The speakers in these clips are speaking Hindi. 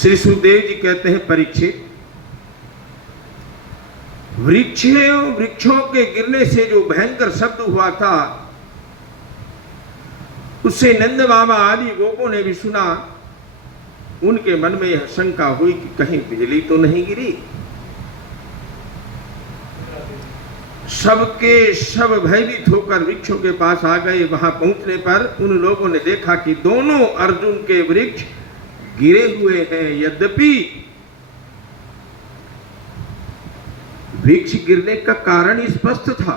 श्री सुखदेव जी कहते हैं, परीक्षित, वृक्षों के गिरने से जो भयंकर शब्द हुआ था उससे नंद बाबा आदि गोपों ने भी सुना। उनके मन में यह शंका हुई कि कहीं बिजली तो नहीं गिरी। सबके सब भयभीत होकर वृक्षों के पास आ गए। वहां पहुंचने पर उन लोगों ने देखा कि दोनों अर्जुन के वृक्ष गिरे हुए हैं। यद्यपि वृक्ष गिरने का कारण स्पष्ट था,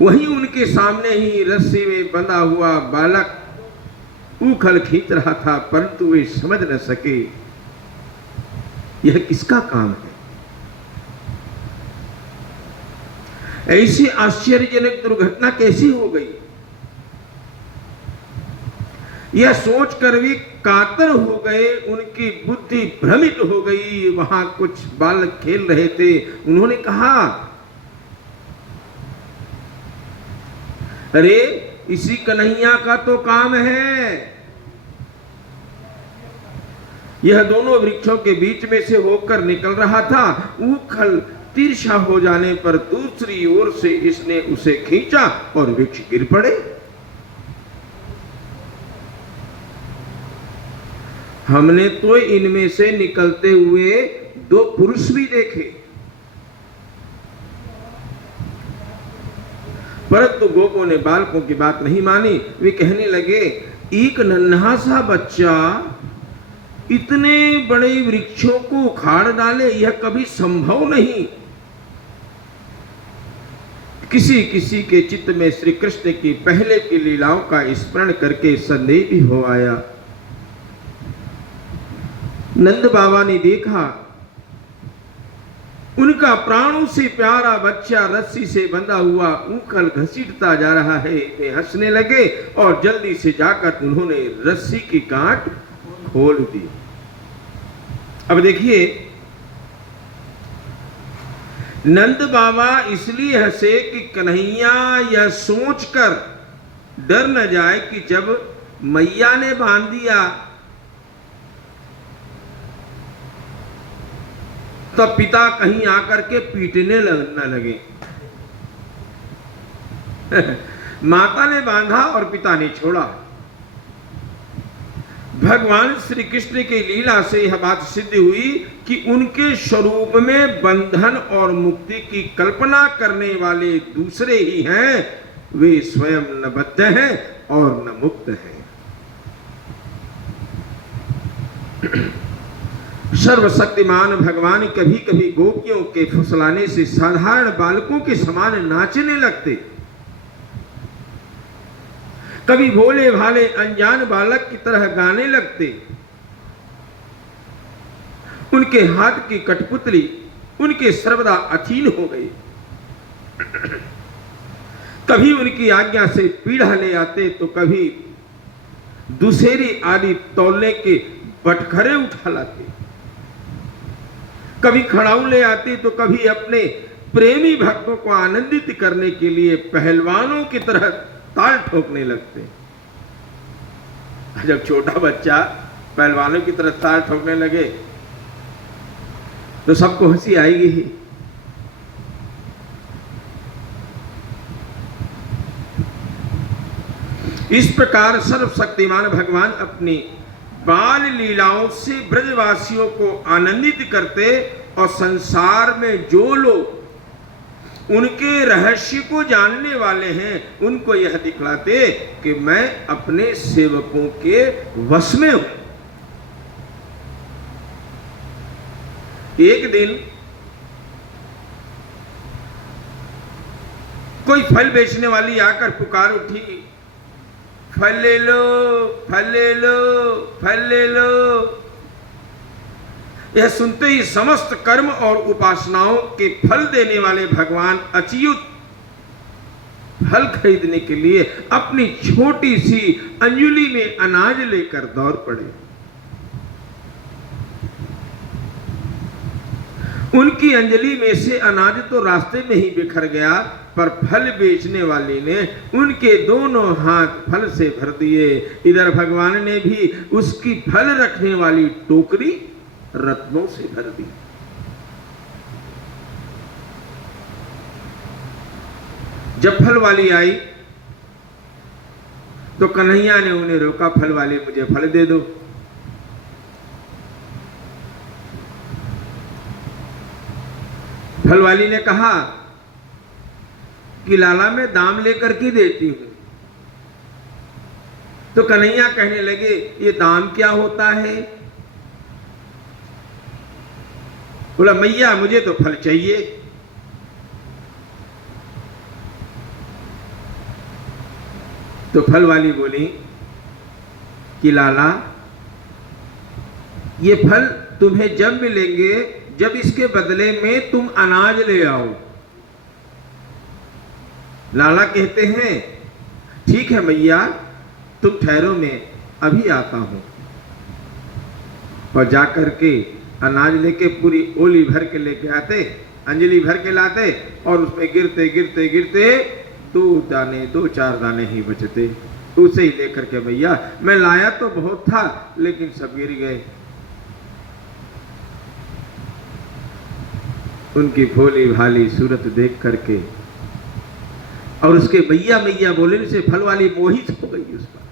वहीं उनके सामने ही रस्सी में बंधा हुआ बालक उखल खींच रहा था, परंतु वे समझ न सके यह किसका काम है। ऐसी आश्चर्यजनक दुर्घटना कैसी हो गई, यह सोचकर भी कातर हो गए। उनकी बुद्धि भ्रमित हो गई। वहां कुछ बालक खेल रहे थे। उन्होंने कहा, अरे इसी कन्हैया का तो काम है। यह दोनों वृक्षों के बीच में से होकर निकल रहा था। उखल तिरछा हो जाने पर दूसरी ओर से इसने उसे खींचा और वृक्ष गिर पड़े। हमने तो इनमें से निकलते हुए दो पुरुष भी देखे, परंतु गोपों ने बालकों की बात नहीं मानी। वे कहने लगे, एक नन्हा सा बच्चा इतने बड़े वृक्षों को उखाड़ डाले, यह कभी संभव नहीं। किसी किसी के चित्त में श्री कृष्ण की पहले की लीलाओं का स्मरण करके संदेह भी हो आया। नंद बाबा ने देखा उनका प्राणों से प्यारा बच्चा रस्सी से बंधा हुआ उखल घसीटता जा रहा है। वे हंसने लगे और जल्दी से जाकर उन्होंने रस्सी की गांठ खोल दी। अब देखिए, नंद बाबा इसलिए हंसे कि कन्हैया यह सोचकर डर न जाए कि जब मैया ने बांध दिया तब पिता कहीं आकर के पीटने न लगे। माता ने बांधा और पिता ने छोड़ा। भगवान श्री कृष्ण की लीला से यह बात सिद्ध हुई कि उनके स्वरूप में बंधन और मुक्ति की कल्पना करने वाले दूसरे ही हैं। वे स्वयं न बद्ध हैं और न मुक्त हैं। सर्वशक्तिमान भगवान कभी कभी गोपियों के फुसलाने से साधारण बालकों के समान नाचने लगते, कभी भोले भाले अनजान बालक की तरह गाने लगते। उनके हाथ की कठपुतली उनके सर्वदा अधीन हो गई। कभी उनकी आज्ञा से पीढ़ा ले आते तो कभी दुसेरी आदि तौलने के बटखरे उठा लाते, कभी खड़ाऊ ले आते तो कभी अपने प्रेमी भक्तों को आनंदित करने के लिए पहलवानों की तरह ताल ठोकने लगते। जब छोटा बच्चा पहलवानों की तरह ताल ठोकने लगे तो सबको हंसी आएगी ही। इस प्रकार सर्वशक्तिमान भगवान अपनी बाल लीलाओं से ब्रजवासियों को आनंदित करते और संसार में जो लोग उनके रहस्य को जानने वाले हैं उनको यह दिखलाते कि मैं अपने सेवकों के वश में हूं। एक दिन कोई फल बेचने वाली आकर पुकार उठी, फल ले लो, फल ले लो, फल ले लो। यह सुनते ही समस्त कर्म और उपासनाओं के फल देने वाले भगवान अच्युत फल खरीदने के लिए अपनी छोटी सी अंजुली में अनाज लेकर दौड़ पड़े। उनकी अंजलि में से अनाज तो रास्ते में ही बिखर गया, पर फल बेचने वाले ने उनके दोनों हाथ फल से भर दिए। इधर भगवान ने भी उसकी फल रखने वाली टोकरी रत्नों से भर दी। जब फल वाली आई तो कन्हैया ने उन्हें रोका, फल वाले मुझे फल दे दो। फल वाली ने कहा कि लाला मैं दाम लेकर के देती हूं। तो कन्हैया कहने लगे ये दाम क्या होता है? बोला मैया मुझे तो फल चाहिए। तो फल वाली बोली कि लाला ये फल तुम्हें जब मिलेंगे जब इसके बदले में तुम अनाज ले आओ। लाला कहते हैं ठीक है मैया तुम ठहरो, मैं अभी आता हूं। और जाकर के अनाज लेके पूरी ओली भर के लेके आते, अंजलि भर के लाते, और उसमें गिरते गिरते गिरते 2-4 दाने ही बचते। उसे ही लेकर के मैया मैं लाया तो बहुत था लेकिन सब गिर गए। उनकी भोली भाली सूरत देख करके और उसके मैया मैया बोलने से फल वाली मोहित हो गई उस पर,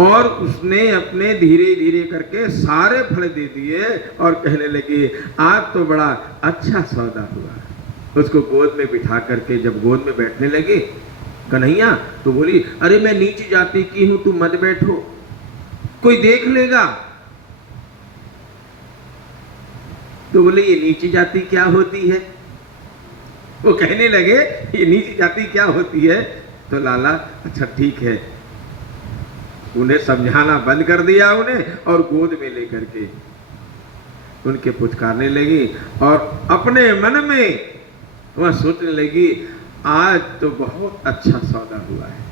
और उसने अपने धीरे धीरे करके सारे फल दे दिए और कहने लगी आज तो बड़ा अच्छा सौदा हुआ। उसको गोद में बिठा करके जब गोद में बैठने लगे कन्हैया तो बोली अरे मैं नीचे जाती की हूं, तुम मत बैठो, कोई देख लेगा। तो बोले ये नीची जाति क्या होती है? वो कहने लगे ये नीची जाति क्या होती है? तो लाला अच्छा ठीक है, उन्हें समझाना बंद कर दिया उन्हें, और गोद में लेकर के उनके पुचकारने लगी और अपने मन में वह सोचने लगी आज तो बहुत अच्छा सौदा हुआ है।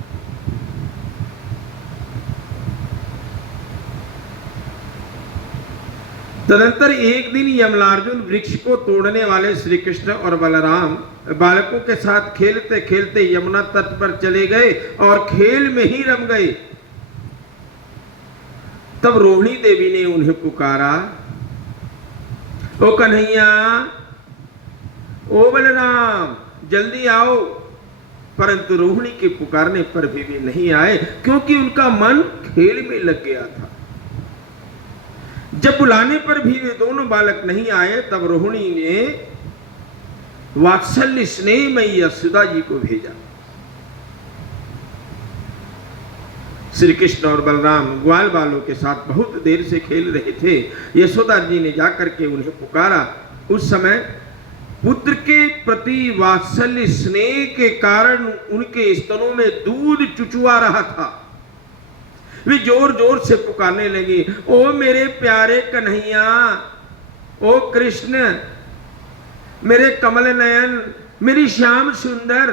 तदंतर एक दिन यमलार्जुन वृक्ष को तोड़ने वाले श्री कृष्ण और बलराम बालकों के साथ खेलते खेलते यमुना तट पर चले गए और खेल में ही रम गए। तब रोहिणी देवी ने उन्हें पुकारा, ओ कन्हैया, ओ बलराम, जल्दी आओ। परंतु रोहिणी के पुकारने पर भी वे नहीं आए, क्योंकि उनका मन खेल में लग गया था। जब बुलाने पर भी वे दोनों बालक नहीं आए, तब रोहिणी ने वात्सल्य स्नेह में यशोदा जी को भेजा। श्री कृष्ण और बलराम ग्वाल बालों के साथ बहुत देर से खेल रहे थे। यशोदा जी ने जाकर के उन्हें पुकारा। उस समय पुत्र के प्रति वात्सल्य स्नेह के कारण उनके स्तनों में दूध चुचुआ रहा था। वे जोर जोर से पुकारने लगी, ओ मेरे प्यारे कन्हैया, ओ कृष्ण, मेरे कमल नयन, मेरी श्याम सुंदर,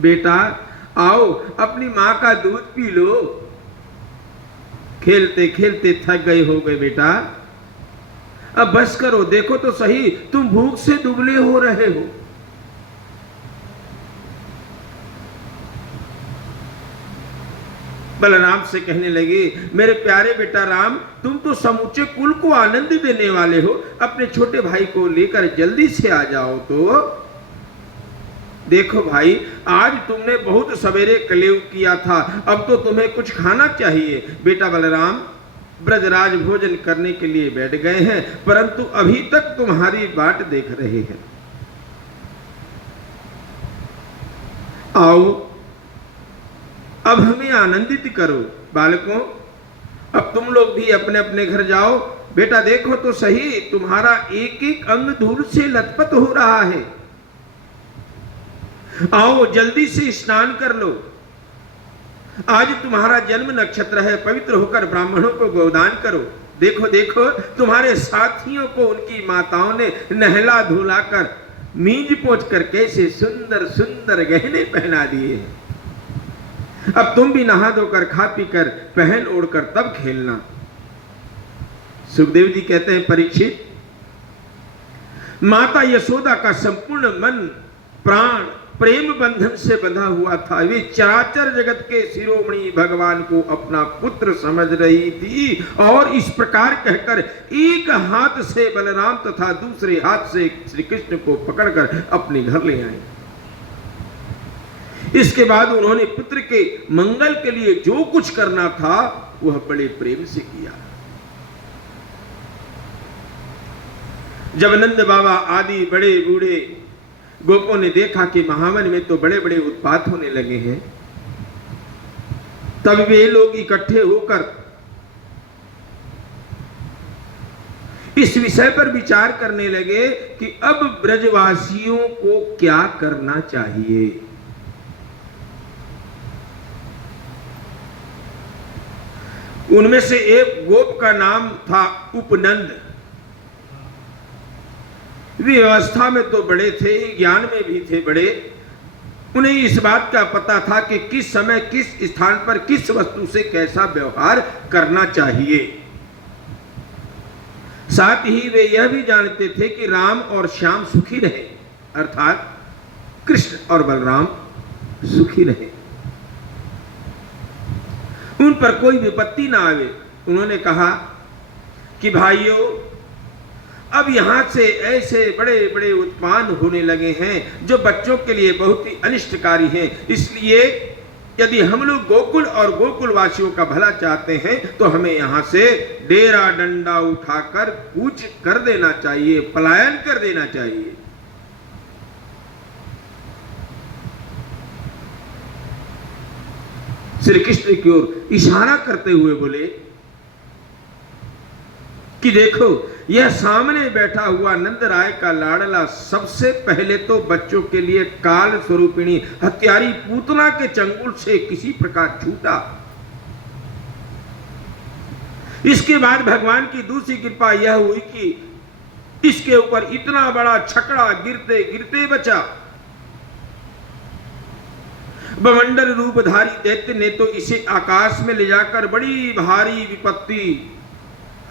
बेटा आओ अपनी मां का दूध पी लो। खेलते खेलते थक गए हो गए बेटा, अब बस करो, देखो तो सही तुम भूख से दुबले हो रहे हो। बलराम से कहने लगे, मेरे प्यारे बेटा राम, तुम तो समूचे कुल को आनंद देने वाले हो, अपने छोटे भाई को लेकर जल्दी से आ जाओ। तो देखो भाई, आज तुमने बहुत सवेरे कलेव किया था, अब तो तुम्हें कुछ खाना चाहिए। बेटा बलराम ब्रजराज भोजन करने के लिए बैठ गए हैं, परंतु अभी तक तुम्हारी बाट देख रहे हैं। आओ अब हमें आनंदित करो। बालकों, अब तुम लोग भी अपने अपने घर जाओ। बेटा देखो तो सही, तुम्हारा एक एक अंग धूल से लथपथ हो रहा है। आओ जल्दी से स्नान कर लो, आज तुम्हारा जन्म नक्षत्र है, पवित्र होकर ब्राह्मणों को गोदान करो। देखो देखो, तुम्हारे साथियों को उनकी माताओं ने नहला धुलाकर मींज पोंछ कर कैसे सुंदर सुंदर गहने पहना दिए। अब तुम भी नहा धोकर खा पी कर पहन ओढ़कर तब खेलना। सुखदेव जी कहते हैं, परीक्षित, माता यशोदा का संपूर्ण मन प्राण प्रेम बंधन से बंधा हुआ था। वे चराचर जगत के शिरोमणि भगवान को अपना पुत्र समझ रही थी और इस प्रकार कहकर एक हाथ से बलराम तथा दूसरे हाथ से श्री कृष्ण को पकड़कर अपने घर ले आए। इसके बाद उन्होंने पुत्र के मंगल के लिए जो कुछ करना था वह बड़े प्रेम से किया। जब नंद बाबा आदि बड़े बूढ़े गोपों ने देखा कि महावन में तो बड़े बड़े उत्पात होने लगे हैं, तब वे लोग इकट्ठे होकर इस विषय पर विचार करने लगे कि अब ब्रजवासियों को क्या करना चाहिए। उनमें से एक गोप का नाम था उपनंद। वे व्यवस्था में तो बड़े थे, ज्ञान में भी थे बड़े। उन्हें इस बात का पता था कि किस समय किस स्थान पर किस वस्तु से कैसा व्यवहार करना चाहिए। साथ ही वे यह भी जानते थे कि राम और श्याम सुखी रहे, अर्थात कृष्ण और बलराम सुखी रहे, उन पर कोई विपत्ति ना आवे। उन्होंने कहा कि भाइयों, अब यहां से ऐसे बड़े बड़े उत्पाद होने लगे हैं जो बच्चों के लिए बहुत ही अनिष्टकारी हैं। इसलिए यदि हम लोग गोकुल और गोकुल वासियों का भला चाहते हैं तो हमें यहां से डेरा डंडा उठाकर कूच कर देना चाहिए, पलायन कर देना चाहिए। श्री कृष्ण की ओर इशारा करते हुए बोले कि देखो, यह सामने बैठा हुआ नंदराय का लाडला सबसे पहले तो बच्चों के लिए काल स्वरूपिणी हत्यारी पूतना के चंगुल से किसी प्रकार छूटा। इसके बाद भगवान की दूसरी कृपा यह हुई कि इसके ऊपर इतना बड़ा छकड़ा गिरते गिरते बचा। बमंडल रूपधारी दैत्य ने तो इसे आकाश में ले जाकर बड़ी भारी विपत्ति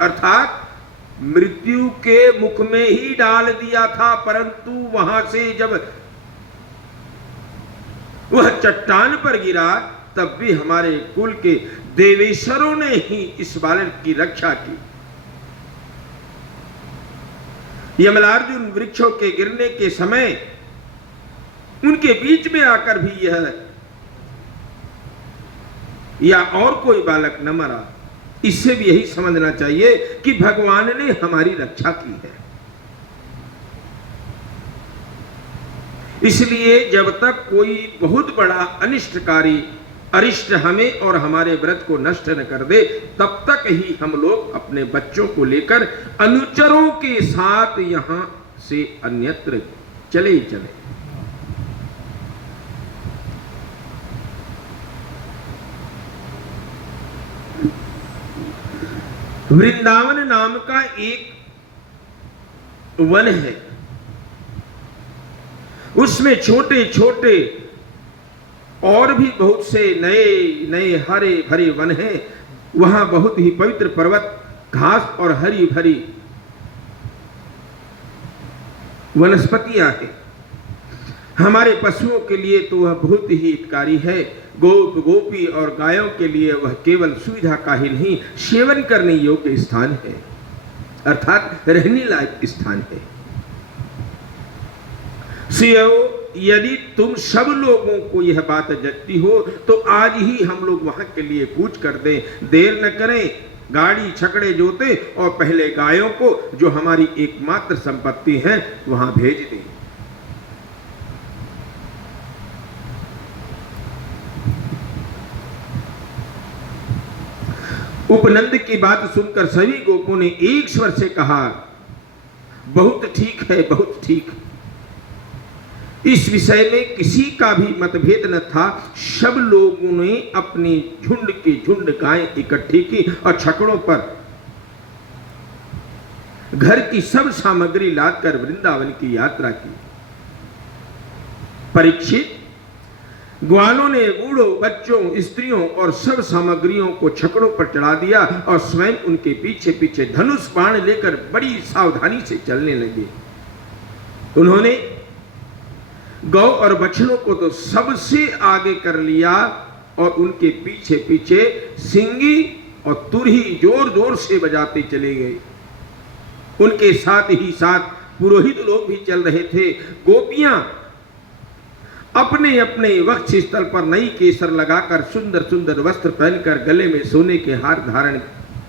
अर्थात मृत्यु के मुख में ही डाल दिया था, परंतु वहां से जब वह चट्टान पर गिरा तब भी हमारे कुल के देवेश्वरों ने ही इस बालक की रक्षा की। यमलार्जुन वृक्षों के गिरने के समय उनके बीच में आकर भी यह या और कोई बालक न मरा। इससे भी यही समझना चाहिए कि भगवान ने हमारी रक्षा की है। इसलिए जब तक कोई बहुत बड़ा अनिष्टकारी अरिष्ट हमें और हमारे व्रत को नष्ट न कर दे, तब तक ही हम लोग अपने बच्चों को लेकर अनुचरों के साथ यहां से अन्यत्र चले ही चले। वृंदावन नाम का एक वन है, उसमें छोटे छोटे और भी बहुत से नए नए हरे भरे वन हैं। वहां बहुत ही पवित्र पर्वत, घास और हरी भरी वनस्पतियां हैं। हमारे पशुओं के लिए तो वह बहुत ही हितकारी है। गोप गोपी और गायों के लिए वह केवल सुविधा का ही नहीं, सेवन करने योग्य स्थान है, अर्थात रहने लायक स्थान है। यदि तुम सब लोगों को यह बात जचती हो तो आज ही हम लोग वहां के लिए कूच कर दें, देर न करें, गाड़ी छकड़े जोते और पहले गायों को, जो हमारी एकमात्र संपत्ति है, वहां भेज दें। उपनंद की बात सुनकर सभी गोपों ने एक स्वर से कहा, बहुत ठीक है, बहुत ठीक। इस विषय में किसी का भी मतभेद न था। सब लोगों ने अपनी झुंड की झुंड गायें इकट्ठी की और छकड़ों पर घर की सब सामग्री लादकर वृंदावन की यात्रा की। परीक्षित, ग्वालों ने बूढ़ों, बच्चों, स्त्रियों और सब सामग्रियों को छकड़ों पर चढ़ा दिया और स्वयं उनके पीछे पीछे धनुष बाण लेकर बड़ी सावधानी से चलने लगे। उन्होंने गौ और बछड़ों को तो सबसे आगे कर लिया और उनके पीछे पीछे सिंगी और तुरही जोर जोर से बजाते चले गए। उनके साथ ही साथ पुरोहित लोग भी चल रहे थे। गोपियां अपने अपने वक्ष स्थल पर नई केसर लगाकर, सुंदर सुंदर वस्त्र पहनकर, गले में सोने के हार धारण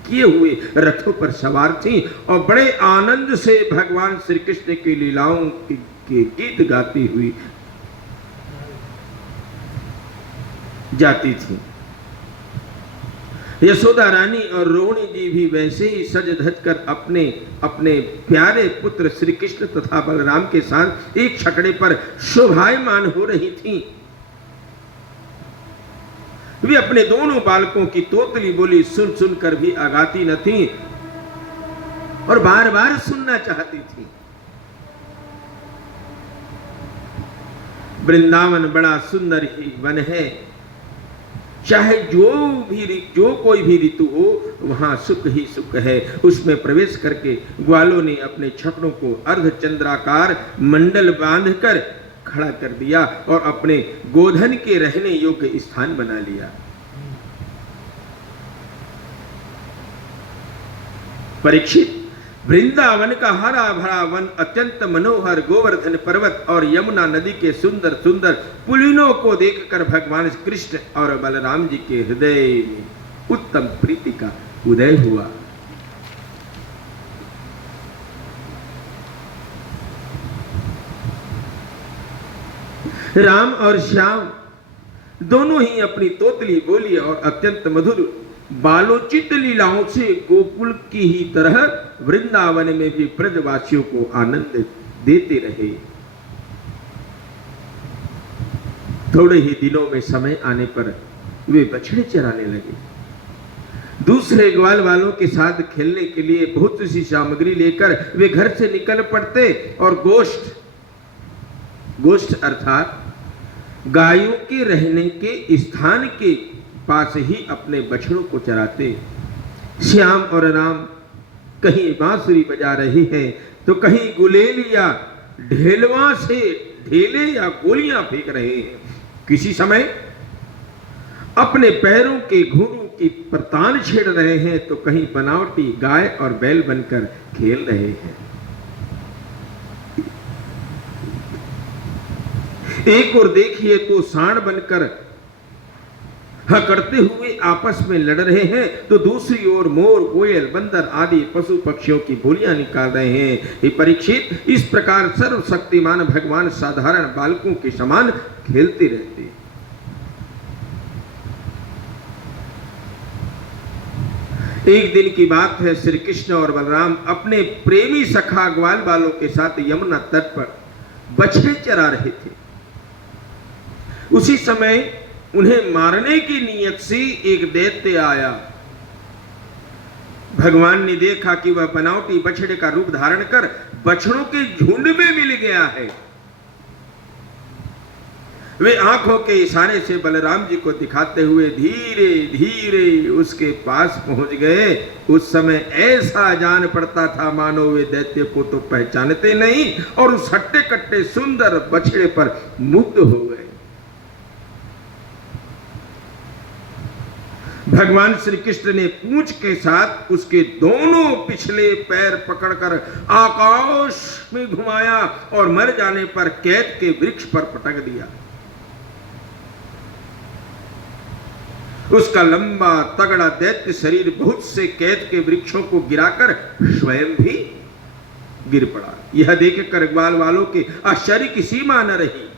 किए हुए रथों पर सवार थीं और बड़े आनंद से भगवान श्री कृष्ण की लीलाओं के गीत गाती हुई जाती थी। यशोदा रानी और रोहिणी जी भी वैसे ही सज धज कर अपने अपने प्यारे पुत्र श्री कृष्ण तथा बलराम के साथ एक छकड़े पर शोभायमान हो रही थीं। वे अपने दोनों बालकों की तोतली बोली सुन सुनकर भी आगाती न थीं और बार बार सुनना चाहती थीं। वृंदावन बड़ा सुंदर ही वन है। चाहे जो कोई भी ऋतु हो, वहां सुख ही सुख है। उसमें प्रवेश करके ग्वालों ने अपने छकड़ों को अर्धचंद्राकार मंडल बांधकर खड़ा कर दिया और अपने गोधन के रहने योग्य स्थान बना लिया। परीक्षित, वृंदावन का हरा भरा वन, अत्यंत मनोहर गोवर्धन पर्वत और यमुना नदी के सुंदर सुंदर पुलिनों को देखकर भगवान कृष्ण और बलराम जी के हृदय में उत्तम प्रीति का उदय हुआ। राम और श्याम दोनों ही अपनी तोतली बोली और अत्यंत मधुर बालोचित लीलाओं से गोकुल की ही तरह वृंदावन में भी ब्रजवासियों को आनंद देते रहे। थोड़े ही दिनों में समय आने पर वे बछड़े चराने लगे। दूसरे ग्वाल वालों के साथ खेलने के लिए बहुत सी सामग्री लेकर वे घर से निकल पड़ते और गोष्ठ अर्थात गायों के रहने के स्थान के पास ही अपने बछड़ों को चराते। श्याम और राम कहीं बांसुरी बजा रहे हैं तो कहीं गुलेल या ढेलवा से ढेले या गोलियां फेंक रहे हैं। किसी समय अपने पैरों के घुंघरू की परतान छेड़ रहे हैं तो कहीं बनावटी गाय और बैल बनकर खेल रहे हैं। एक और देखिए तो सांड बनकर करते हुए आपस में लड़ रहे हैं तो दूसरी ओर मोर, कोयल, बंदर आदि पशु पक्षियों की बोलियां निकाल रहे हैं। ये परीक्षित, इस प्रकार सर्वशक्तिमान भगवान साधारण बालकों के समान खेलते रहते। एक दिन की बात है, श्री कृष्ण और बलराम अपने प्रेमी सखा ग्वाल बालों के साथ यमुना तट पर बछड़े चरा रहे थे। उसी समय उन्हें मारने की नियत से एक दैत्य आया। भगवान ने देखा कि वह बनावटी बछड़े का रूप धारण कर बछड़ों के झुंड में मिल गया है। वे आंखों के इशारे से बलराम जी को दिखाते हुए धीरे धीरे उसके पास पहुंच गए। उस समय ऐसा जान पड़ता था मानो वे दैत्य को तो पहचानते नहीं और उस हट्टे कट्टे सुंदर बछड़े पर मुग्ध हो गए। भगवान श्री कृष्ण ने पूंछ के साथ उसके दोनों पिछले पैर पकड़कर आकाश में घुमाया और मर जाने पर कैद के वृक्ष पर पटक दिया। उसका लंबा तगड़ा दैत्य शरीर बहुत से कैद के वृक्षों को गिराकर स्वयं भी गिर पड़ा। यह देखकर ग्वाल वालों के आश्चर्य की सीमा न रही।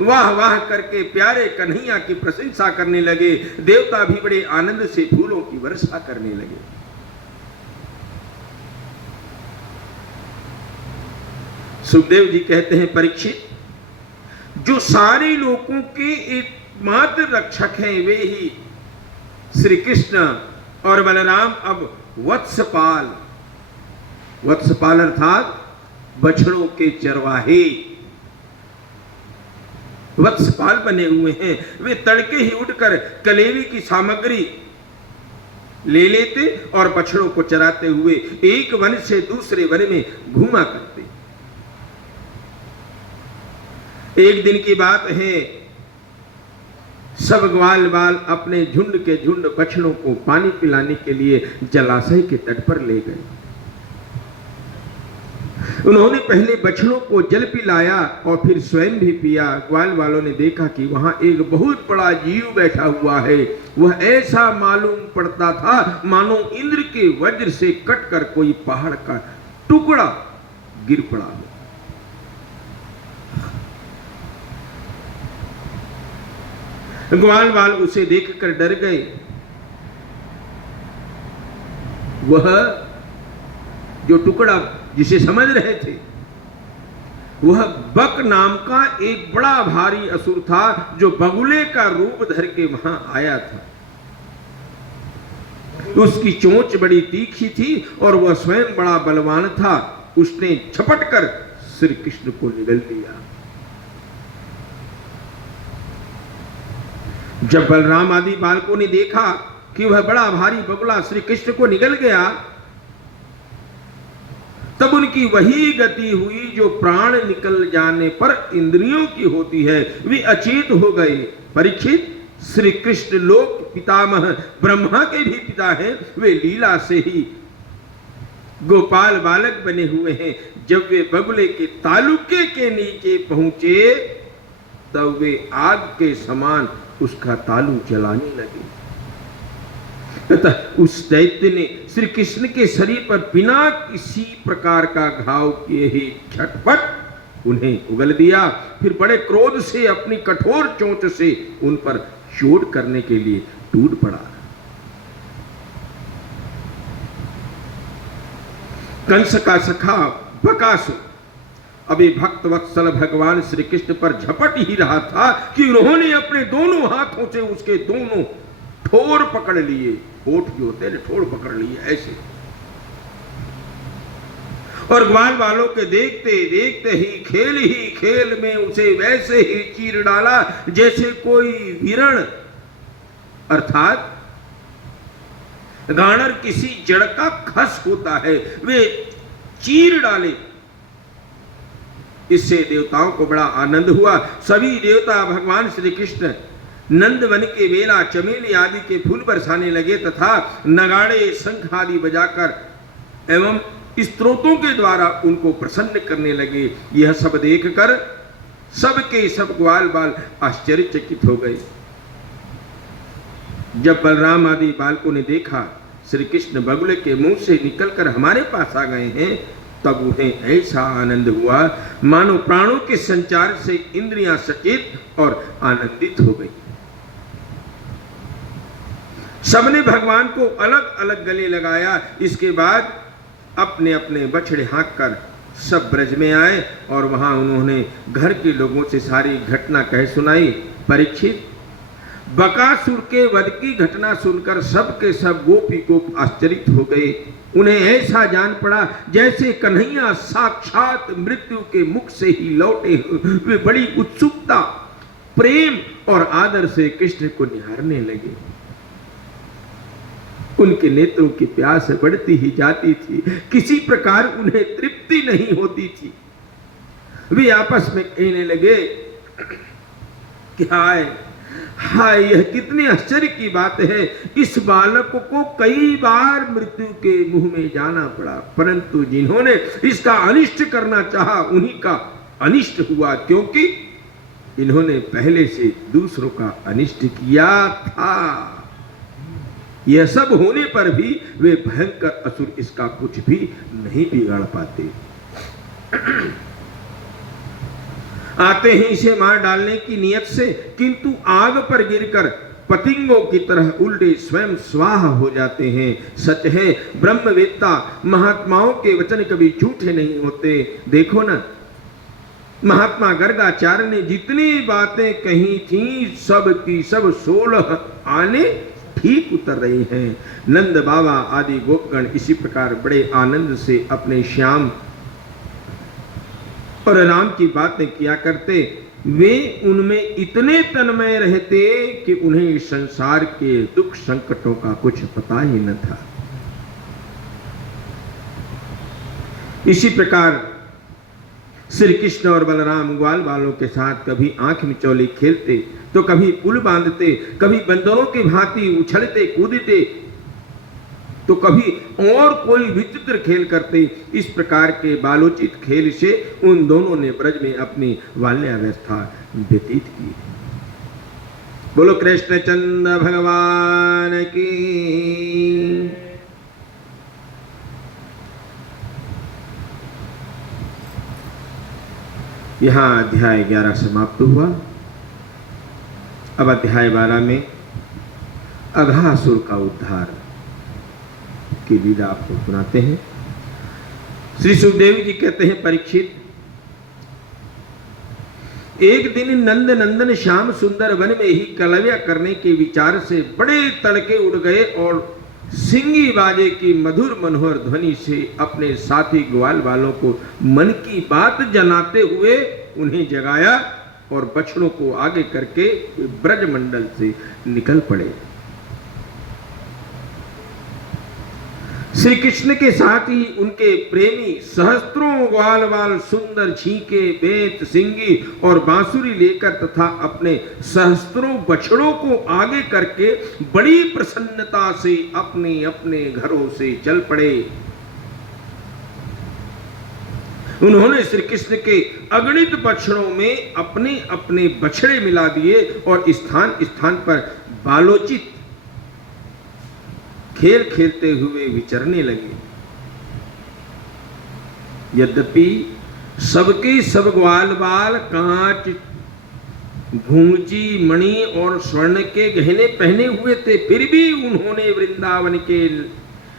वाह वाह करके प्यारे कन्हैया की प्रशंसा करने लगे। देवता भी बड़े आनंद से फूलों की वर्षा करने लगे। सुखदेव जी कहते हैं, परीक्षित, जो सारे लोगों के एकमात्र रक्षक हैं वे ही श्री कृष्ण और बलराम अब वत्सपाल अर्थात बछड़ों के चरवाहे, वत्सपाल बने हुए हैं। वे तड़के ही उठकर कलेवी की सामग्री ले लेते और बछड़ों को चराते हुए एक वन से दूसरे वन में घूमा करते। एक दिन की बात है, सब ग्वाल बाल अपने झुंड के झुंड बछड़ों को पानी पिलाने के लिए जलाशय के तट पर ले गए। उन्होंने पहले बछड़ों को जल पिलाया और फिर स्वयं भी पिया। ग्वाल वालों ने देखा कि वहां एक बहुत बड़ा जीव बैठा हुआ है। वह ऐसा मालूम पड़ता था मानो इंद्र के वज्र से कटकर कोई पहाड़ का टुकड़ा गिर पड़ा हो। ग्वाल वाल उसे देखकर डर गए। वह जो टुकड़ा जिसे समझ रहे थे, वह बक नाम का एक बड़ा भारी असुर था जो बगुले का रूप धर के वहां आया था। उसकी चोंच बड़ी तीखी थी और वह स्वयं बड़ा बलवान था। उसने झपट कर श्री कृष्ण को निगल लिया। जब बलराम आदि बालकों ने देखा कि वह बड़ा भारी बगुला श्री कृष्ण को निगल गया, तब उनकी वही गति हुई जो प्राण निकल जाने पर इंद्रियों की होती है। वे अचेत हो गए। परीक्षित, श्री कृष्ण लोक पितामह ब्रह्मा के भी पिता हैं। वे लीला से ही गोपाल बालक बने हुए हैं। जब वे बगुले के तालुके के नीचे पहुंचे, तब वे आग के समान उसका तालू जलाने लगे। तथा उस दैत्य ने श्री कृष्ण के शरीर पर बिना किसी प्रकार का घाव किए ही झटपट उन्हें उगल दिया। फिर बड़े क्रोध से अपनी कठोर चोंच से उन पर चोट करने के लिए टूट पड़ा। कंस का सखा बकासुर अभी भक्त वत्सल भगवान श्री कृष्ण पर झपट ही रहा था कि उन्होंने अपने दोनों हाथों से उसके दोनों ठोर पकड़ लिए। होठ जो होते हैं ठोर पकड़ लिए ऐसे, और ग्वाल वालों के देखते देखते ही खेल में उसे वैसे ही चीर डाला जैसे कोई विरण अर्थात गाणर किसी जड़ का खस होता है। वे चीर डाले। इससे देवताओं को बड़ा आनंद हुआ। सभी देवता भगवान श्री कृष्ण नंदवन के बेला चमेली आदि के फूल बरसाने लगे तथा नगाड़े शंख आदि बजाकर एवं स्तोत्रों के द्वारा उनको प्रसन्न करने लगे। यह सब देखकर सबके सब ग्वाल बाल आश्चर्यचकित हो गए। जब बलराम आदि बालकों ने देखा श्री कृष्ण बगुले के मुंह से निकलकर हमारे पास आ गए हैं, तब उन्हें ऐसा आनंद हुआ मानो प्राणों के संचार से इंद्रियां सचेत और आनंदित हो गई। सबने भगवान को अलग अलग गले लगाया। इसके बाद अपने अपने बछड़े हाँक कर सब ब्रज में आए और वहां उन्होंने घर के लोगों से सारी घटना कह सुनाई। परीक्षित, बकासुर के वध की घटना सुनकर सब के सब गोपी गोप आश्चर्यित हो गए। उन्हें ऐसा जान पड़ा जैसे कन्हैया साक्षात मृत्यु के मुख से ही लौटे। वे बड़ी उत्सुकता, प्रेम और आदर से कृष्ण को निहारने लगे। उनके नेत्रों की प्यास बढ़ती ही जाती थी। किसी प्रकार उन्हें तृप्ति नहीं होती थी। वे आपस में कहने लगे कि हाय, यह कितने आश्चर्य की बात है। इस बालक को कई बार मृत्यु के मुंह में जाना पड़ा, परंतु जिन्होंने इसका अनिष्ट करना चाहा उन्हीं का अनिष्ट हुआ, क्योंकि इन्होंने पहले से दूसरों का अनिष्ट किया था। यह सब होने पर भी वे भयंकर असुर इसका कुछ भी नहीं बिगाड़ पाते। आते हैं इसे मार डालने की नियत से, किंतु आग पर गिरकर पतिंगों की तरह उल्टे स्वयं स्वाहा हो जाते हैं। सच है, ब्रह्मवेत्ता महात्माओं के वचन कभी झूठे नहीं होते। देखो ना, महात्मा गर्गाचार्य ने जितनी बातें कही थी सब की सब 16 आने ठीक उतर रही हैं। नंद बाबा आदि गोपगण इसी प्रकार बड़े आनंद से अपने श्याम और राम की बातें किया करते। वे उनमें इतने तन्मय रहते कि उन्हें इस संसार के दुख संकटों का कुछ पता ही न था। इसी प्रकार श्री कृष्ण और बलराम ग्वाल वालों के साथ कभी आंख मिचौली खेलते, तो कभी पुल बांधते, कभी बंदरों की भांति उछलते कूदते, तो कभी और कोई विचित्र खेल करते। इस प्रकार के बालोचित खेल से उन दोनों ने ब्रज में अपनी बाल्यावस्था व्यतीत की। बोलो कृष्णचंद्र भगवान की। यहाँ अध्याय 11 समाप्त हुआ। अब अध्याय 12 में अघासुर का उद्धार की लीला आपको सुनाते हैं। श्री सुखदेव जी कहते हैं, परीक्षित, एक दिन नंद नंदन श्याम सुंदर वन में ही कलव्या करने के विचार से बड़े तड़के उड़ गए और सिंगी बाजे की मधुर मनोहर ध्वनि से अपने साथी ग्वाल वालों को मन की बात जनाते हुए उन्हें जगाया और बछड़ों को आगे करके ब्रज मंडल से निकल पड़े। श्री कृष्ण के साथ ही उनके प्रेमी सहस्त्रों ग्वाल वाल सुंदर छींके, बेत, सिंगी और बांसुरी लेकर तथा अपने सहस्त्रों बछड़ों को आगे करके बड़ी प्रसन्नता से अपने अपने घरों से चल पड़े। उन्होंने श्री कृष्ण के अगणित बछड़ों में अपने अपने बछड़े मिला दिए और स्थान स्थान पर बालोचित खेल खेलते हुए विचरने लगे। यद्यपि सबके सब ग्वाल बाल कांच, घूंची, मणि और स्वर्ण के गहने पहने हुए थे, फिर भी उन्होंने वृंदावन के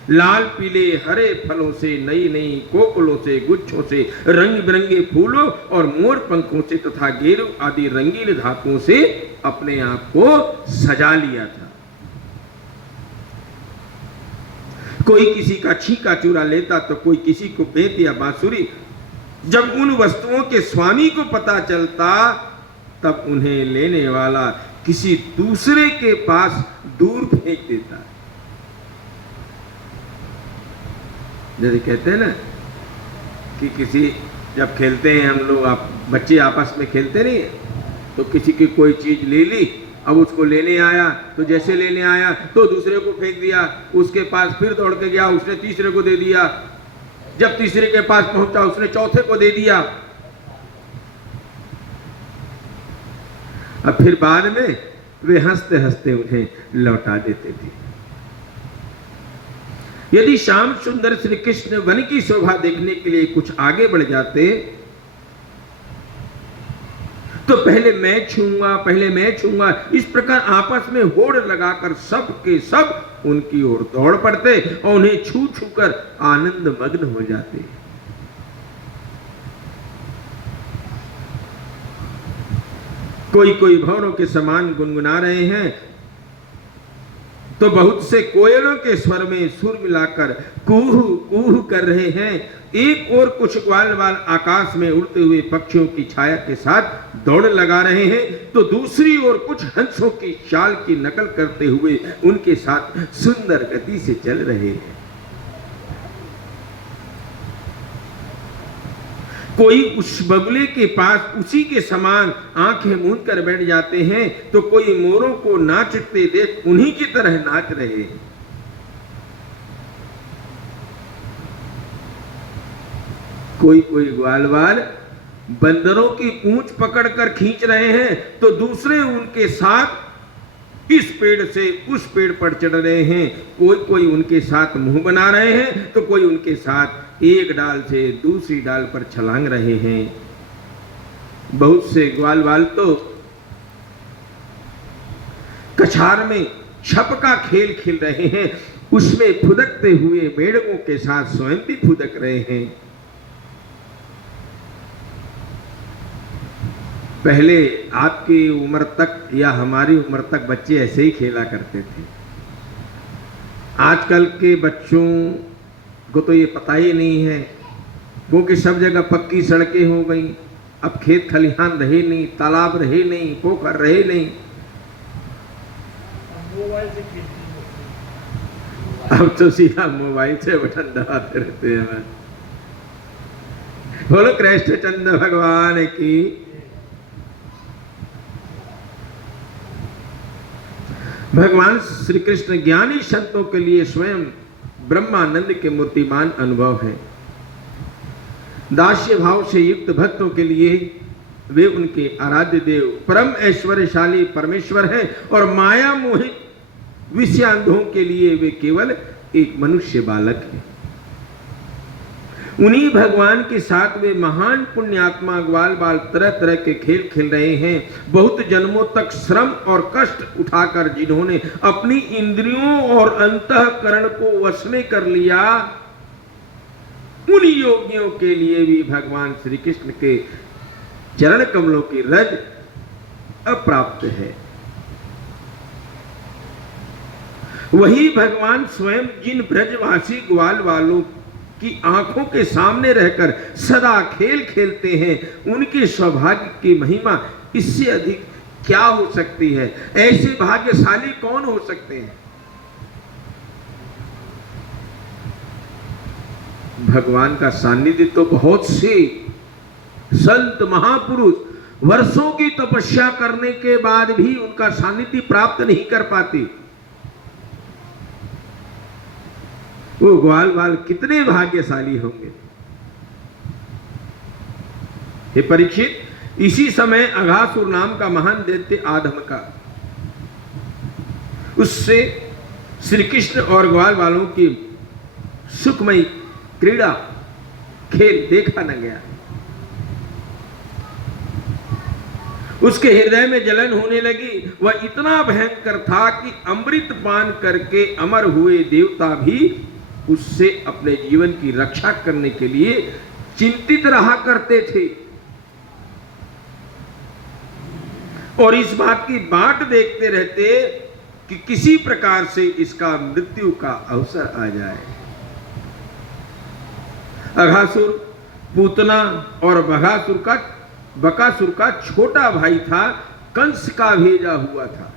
लाल पीले हरे फलों से, नई नई कोकलों से, गुच्छों से, रंग बिरंगे फूलों और मोर पंखों से तथा गेरू आदि रंगीन धातुओं से अपने आप को सजा लिया था। कोई किसी का छीका चूरा लेता तो कोई किसी को बेत या बांसुरी। जब उन वस्तुओं के स्वामी को पता चलता तब उन्हें लेने वाला किसी दूसरे के पास दूर फेंक देता। जैसे कहते हैं ना कि किसी जब खेलते हैं हम लोग, आप बच्चे आपस में खेलते नहीं है, तो किसी की कोई चीज ले ली, अब उसको लेने आया तो जैसे लेने आया तो दूसरे को फेंक दिया, उसके पास फिर दौड़ के गया, उसने तीसरे को दे दिया, जब तीसरे के पास पहुंचा उसने चौथे को दे दिया। अब फिर बाद में वे हंसते हंसते उन्हें लौटा देते थे। यदि श्याम सुंदर श्री कृष्ण वन की शोभा देखने के लिए कुछ आगे बढ़ जाते तो पहले मैं छूंगा, पहले मैं छूंगा, इस प्रकार आपस में होड़ लगाकर सब के सब उनकी ओर दौड़ पड़ते और उन्हें छू छू कर आनंद मग्न हो जाते। कोई कोई भंवरों के समान गुनगुना रहे हैं तो बहुत से कोयलों के स्वर में सुर मिलाकर कूह कूह कर रहे हैं। एक और कुछ ग्वाल वाल आकाश में उड़ते हुए पक्षियों की छाया के साथ दौड़ लगा रहे हैं तो दूसरी ओर कुछ हंसों की चाल की नकल करते हुए उनके साथ सुंदर गति से चल रहे हैं। कोई उस बगुले के पास उसी के समान आंखें मूंद कर बैठ जाते हैं तो कोई मोरों को नाचते देख उन्हीं की तरह नाच रहे हैं। कोई कोई ग्वालवाल बंदरों की पूंछ पकड़कर खींच रहे हैं तो दूसरे उनके साथ इस पेड़ से उस पेड़ पर चढ़ रहे हैं। कोई कोई उनके साथ मुंह बना रहे हैं तो कोई उनके साथ एक डाल से दूसरी डाल पर छलांग रहे हैं। बहुत से ग्वालवाल तो कछार में छप का खेल खेल रहे हैं, उसमें फुदकते हुए मेढकों के साथ स्वयं भी फुदक रहे हैं। पहले आपकी उम्र तक या हमारी उम्र तक बच्चे ऐसे ही खेला करते थे। आजकल के बच्चों को तो ये पता ही नहीं है, क्योंकि सब जगह पक्की सड़कें हो गई, अब खेत खलिहान रहे नहीं, तालाब रहे नहीं, पोखर रहे नहीं, मोबाइल से खेलते हैं। अब तो सीधा मोबाइल से बटन दबाते रहते हैं। बोलो कृष्ण चंद्र भगवान की। भगवान श्री कृष्ण ज्ञानी संतों के लिए स्वयं ब्रह्मानंद के मूर्तिमान अनुभव है। दास्य भाव से युक्त भक्तों के लिए वे उनके आराध्य देव परम ऐश्वर्यशाली परमेश्वर है, और माया मोहित विषयांधों के लिए वे केवल एक मनुष्य बालक है। उन्हीं भगवान के साथ वे महान पुण्यात्मा ग्वाल बाल तरह तरह के खेल खेल रहे हैं। बहुत जन्मों तक श्रम और कष्ट उठाकर जिन्होंने अपनी इंद्रियों और अंतःकरण को वश में कर लिया, उन योगियों के लिए भी भगवान श्री कृष्ण के चरण कमलों की रज अप्राप्त है। वही भगवान स्वयं जिन ब्रजवासी ग्वाल वालों की आंखों के सामने रहकर सदा खेल खेलते हैं, उनके सौभाग्य की महिमा इससे अधिक क्या हो सकती है? ऐसे भाग्यशाली कौन हो सकते हैं? भगवान का सानिध्य तो बहुत से संत महापुरुष वर्षों की तपस्या करने के बाद भी उनका सानिध्य प्राप्त नहीं कर पाते। वो ग्वाल बाल कितने भाग्यशाली होंगे। हे परीक्षित, इसी समय अघासुर नाम का महान दैत्य आधम का उससे श्री कृष्ण और ग्वाल बालों की सुखमयी क्रीड़ा खेल देखा न गया। उसके हृदय में जलन होने लगी। वह इतना भयंकर था कि अमृत पान करके अमर हुए देवता भी उससे अपने जीवन की रक्षा करने के लिए चिंतित रहा करते थे, और इस बात की बाट देखते रहते कि किसी प्रकार से इसका मृत्यु का अवसर आ जाए। अघासुर पूतना और बकासुर का छोटा भाई था, कंस का भेजा हुआ था।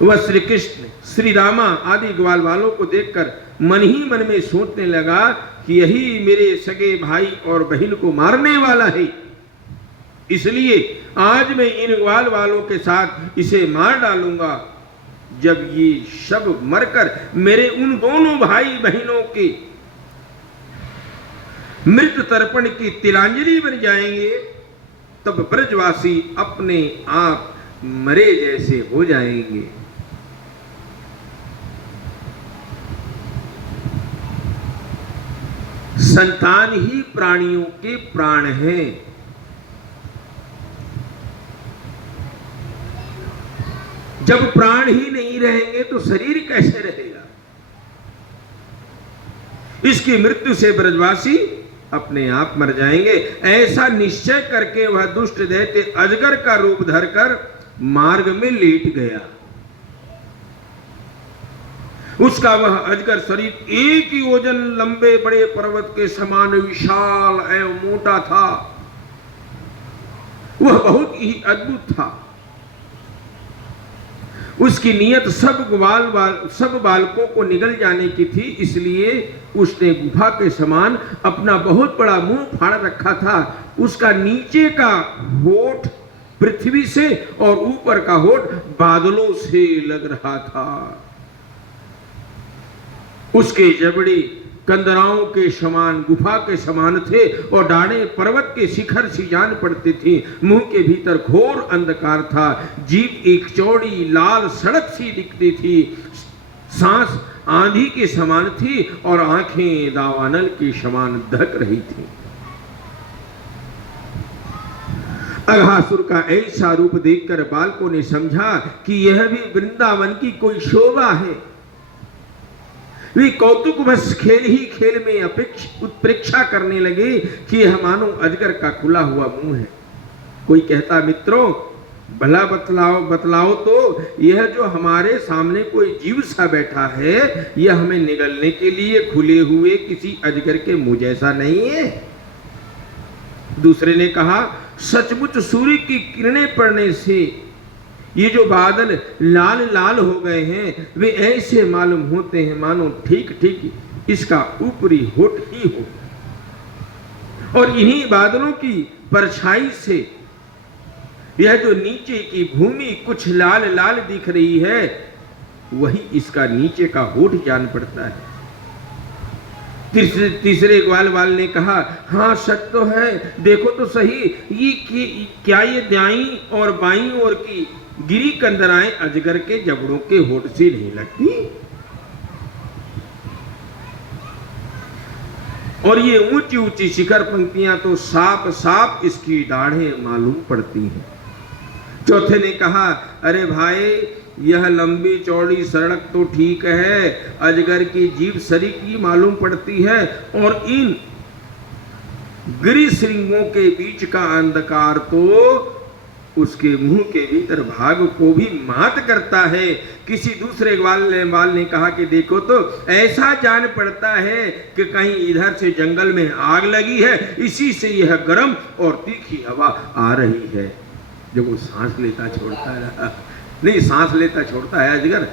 वह श्री कृष्ण, श्री रामा आदि ग्वाल वालों को देखकर मन ही मन में सोचने लगा कि यही मेरे सगे भाई और बहन को मारने वाला है, इसलिए आज मैं इन ग्वाल वालों के साथ इसे मार डालूंगा। जब ये सब मरकर मेरे उन दोनों भाई बहनों के मृत तर्पण की तिलांजलि बन जाएंगे, तब ब्रजवासी अपने आप मरे जैसे हो जाएंगे। संतान ही प्राणियों के प्राण हैं। जब प्राण ही नहीं रहेंगे तो शरीर कैसे रहेगा? इसकी मृत्यु से ब्रजवासी अपने आप मर जाएंगे। ऐसा निश्चय करके वह दुष्ट दैत्य अजगर का रूप धरकर मार्ग में लेट गया। उसका वह अजगर शरीर एक ही योजन लंबे बड़े पर्वत के समान विशाल एवं मोटा था। वह बहुत ही अद्भुत था। उसकी नियत सब बालकों को निगल जाने की थी, इसलिए उसने गुफा के समान अपना बहुत बड़ा मुंह फाड़ रखा था। उसका नीचे का होठ पृथ्वी से और ऊपर का होठ बादलों से लग रहा था। उसके जबड़े कंदराओं के समान गुफा के समान थे और डाढ़े पर्वत के शिखर सी जान पड़ती थी। मुंह के भीतर घोर अंधकार था। जीभ एक चौड़ी लाल सड़क सी दिखती थी। सांस आंधी के समान थी और आंखें दावानल के समान दहक रही थी। अघासुर का ऐसा रूप देखकर बालकों ने समझा कि यह भी वृंदावन की कोई शोभा है। वे कौतुकवश खेल ही खेल में उत्प्रेक्षा करने लगे कि यह मानो अजगर का खुला हुआ मुंह है। कोई कहता, मित्रों भला बतलाओ तो यह जो हमारे सामने कोई जीव सा बैठा है, यह हमें निगलने के लिए खुले हुए किसी अजगर के मुंह जैसा नहीं है? दूसरे ने कहा, सचमुच सूर्य की किरणें पड़ने से ये जो बादल लाल लाल हो गए हैं वे ऐसे मालूम होते हैं मानो ठीक ठीक इसका ऊपरी होठ ही हो, और इन्हीं बादलों की परछाई से यह जो नीचे की भूमि कुछ लाल लाल दिख रही है वही इसका नीचे का होठ जान पड़ता है। तीसरे ग्वाल वाल ने कहा, हाँ सच तो है, देखो तो सही, ये क्या ये दाईं और बाईं ओर की गिरी कंदराएं अजगर के जबड़ों के होठ से नहीं लगती, और ये ऊंची ऊंची शिखर पंक्तियां तो साफ साफ इसकी दाढ़ें मालूम पड़ती हैं। चौथे ने कहा, अरे भाई यह लंबी चौड़ी सड़क तो ठीक है, अजगर की जीभ सरीकी मालूम पड़ती है, और इन गिरी श्रृंगों के बीच का अंधकार तो उसके मुंह के भीतर भाग को भी मात करता है। किसी दूसरे ग्वाल ने कहा कि देखो तो ऐसा जान पड़ता है कि कहीं इधर से जंगल में आग लगी है, इसी से यह गर्म और तीखी हवा आ रही है। जब वो सांस लेता छोड़ता है, नहीं सांस लेता छोड़ता है अजगर,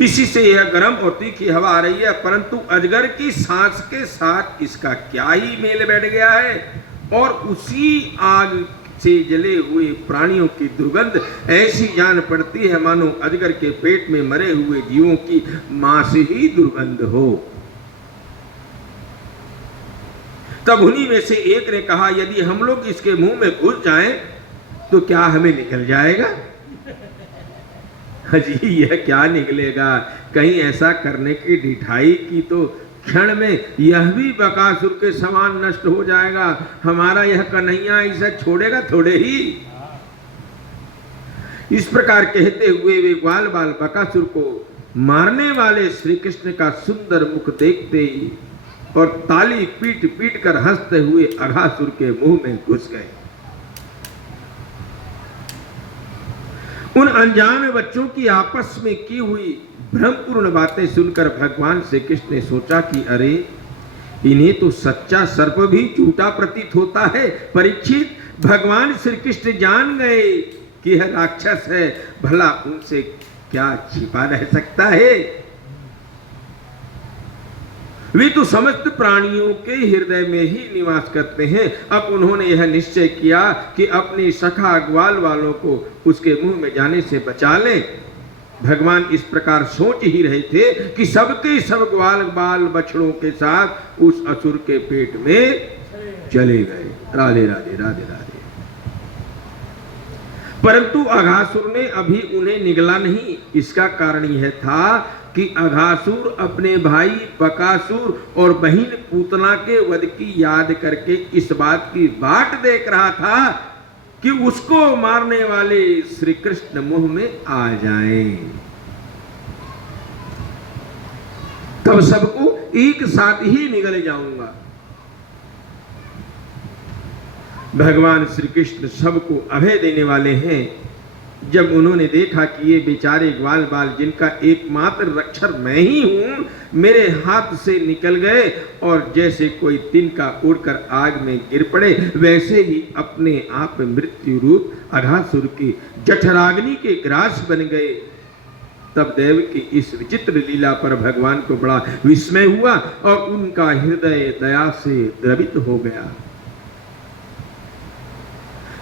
इसी से यह गर्म और तीखी हवा आ रही है। परंतु अजगर की सांस के साथ इसका क्या ही मेल बैठ गया है, और उसी आग से जले हुए प्राणियों की दुर्गंध ऐसी जान पड़ती है मानो अजगर के पेट में मरे हुए जीवों की मांस ही दुर्गंध हो। तब उन्हीं में से एक ने कहा, यदि हम लोग इसके मुंह में घुस जाएं तो क्या हमें निकल जाएगा? जी यह क्या निकलेगा, कहीं ऐसा करने की ढिठाई की तो क्षण में यह भी बकासुर के समान नष्ट हो जाएगा। हमारा यह कन्हैया इसे छोड़ेगा थोड़े ही। इस प्रकार कहते हुए वे ग्वाल बाल बकासुर को मारने वाले श्री कृष्ण का सुंदर मुख देखते ही और ताली पीट पीट कर हंसते हुए अघासुर के मुंह में घुस गए। उन अनजान बच्चों की आपस में की हुई भ्रमपूर्ण बातें सुनकर भगवान श्री कृष्ण ने सोचा कि अरे इन्हें तो सच्चा सर्प भी झूठा प्रतीत होता है। परीक्षित, भगवान श्री कृष्ण जान गए कि यह राक्षस है, भला उनसे क्या छिपा रह सकता है? वे तो समस्त प्राणियों के हृदय में ही निवास करते हैं। अब उन्होंने यह निश्चय किया कि अपनी सखा ग्वाल वालों को उसके मुंह में जाने से बचा लें। भगवान इस प्रकार सोच ही रहे थे कि सबके सब ग्वाल बाल बछड़ों के साथ उस असुर के पेट में चले गए। राधे राधे राधे राधे। परंतु अघासुर ने अभी उन्हें निगला नहीं। इसका कारण यह था कि अघासुर अपने भाई बकासुर और बहन पूतना के वध की याद करके इस बात की बाट देख रहा था कि उसको मारने वाले श्री कृष्ण मुंह में आ जाएं, तब सबको एक साथ ही निगल जाऊंगा। भगवान श्री कृष्ण सबको अभय देने वाले हैं। जब उन्होंने देखा कि ये बेचारे ग्वाल बाल जिनका एकमात्र रक्षक मैं ही हूं मेरे हाथ से निकल गए और जैसे कोई तिनका उड़कर आग में गिर पड़े, वैसे ही अपने आप मृत्यु रूप अघासुर की जठराग्नि के ग्रास बन गए, तब देव की इस विचित्र लीला पर भगवान को बड़ा विस्मय हुआ और उनका हृदय दया से द्रवित हो गया।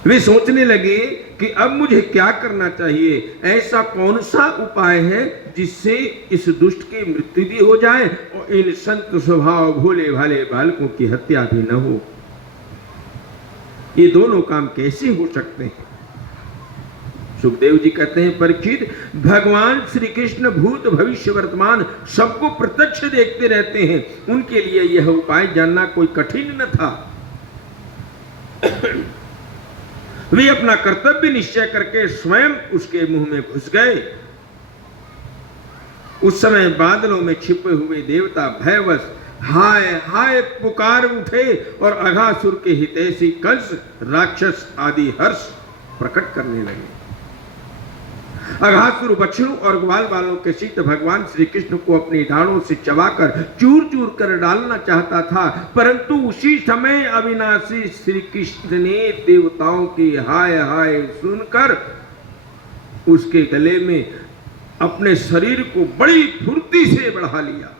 वे सोचने लगे कि अब मुझे क्या करना चाहिए, ऐसा कौन सा उपाय है जिससे इस दुष्ट की मृत्यु भी हो जाए और इन संत स्वभाव भोले भाले बालकों की हत्या भी न हो। ये दोनों काम कैसे हो सकते हैं? सुखदेव जी कहते हैं, परीक्षित, भगवान श्री कृष्ण भूत भविष्य वर्तमान सबको प्रत्यक्ष देखते रहते हैं। उनके लिए यह उपाय जानना कोई कठिन न था। वे अपना कर्तव्य निश्चय करके स्वयं उसके मुंह में घुस गए। उस समय बादलों में छिपे हुए देवता भयवश हाय हाय पुकार उठे और अघासुर के हितैषी कंस राक्षस आदि हर्ष प्रकट करने लगे। अघासुर बछड़ों और ग्वाल बालों के शीत भगवान श्री कृष्ण को अपनी ढालों से चबाकर चूर चूर कर डालना चाहता था, परंतु उसी समय अविनाशी श्री कृष्ण ने देवताओं की हाय हाय सुनकर उसके गले में अपने शरीर को बड़ी फुर्ती से बढ़ा लिया।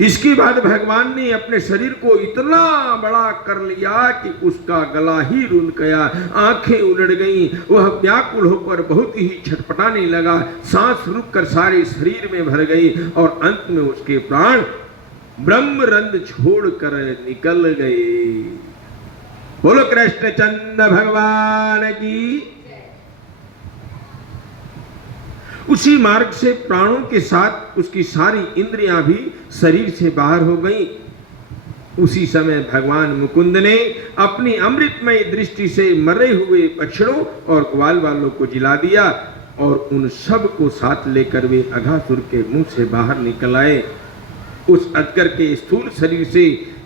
इसके बाद भगवान ने अपने शरीर को इतना बड़ा कर लिया कि उसका गला ही रुंध गया, आंखें उलट गईं, वह व्याकुल होकर बहुत ही छटपटाने लगा, सांस रुककर सारे शरीर में भर गई और अंत में उसके प्राण ब्रह्मरंध्र छोड़कर निकल गए। बोलो कृष्णचंद्र भगवान की। उसी मार्ग से प्राणों के साथ उसकी सारी इंद्रियां भी शरीर से बाहर हो गईं। उसी समय भगवान मुकुंद ने अपनी अमृतमय दृष्टि से मरे हुए बछड़ों और ग्वाल वालों को जिला दिया और उन सब को साथ लेकर वे अघासुर के मुंह से बाहर निकल आए। उस अजगर के स्थूल शरीर से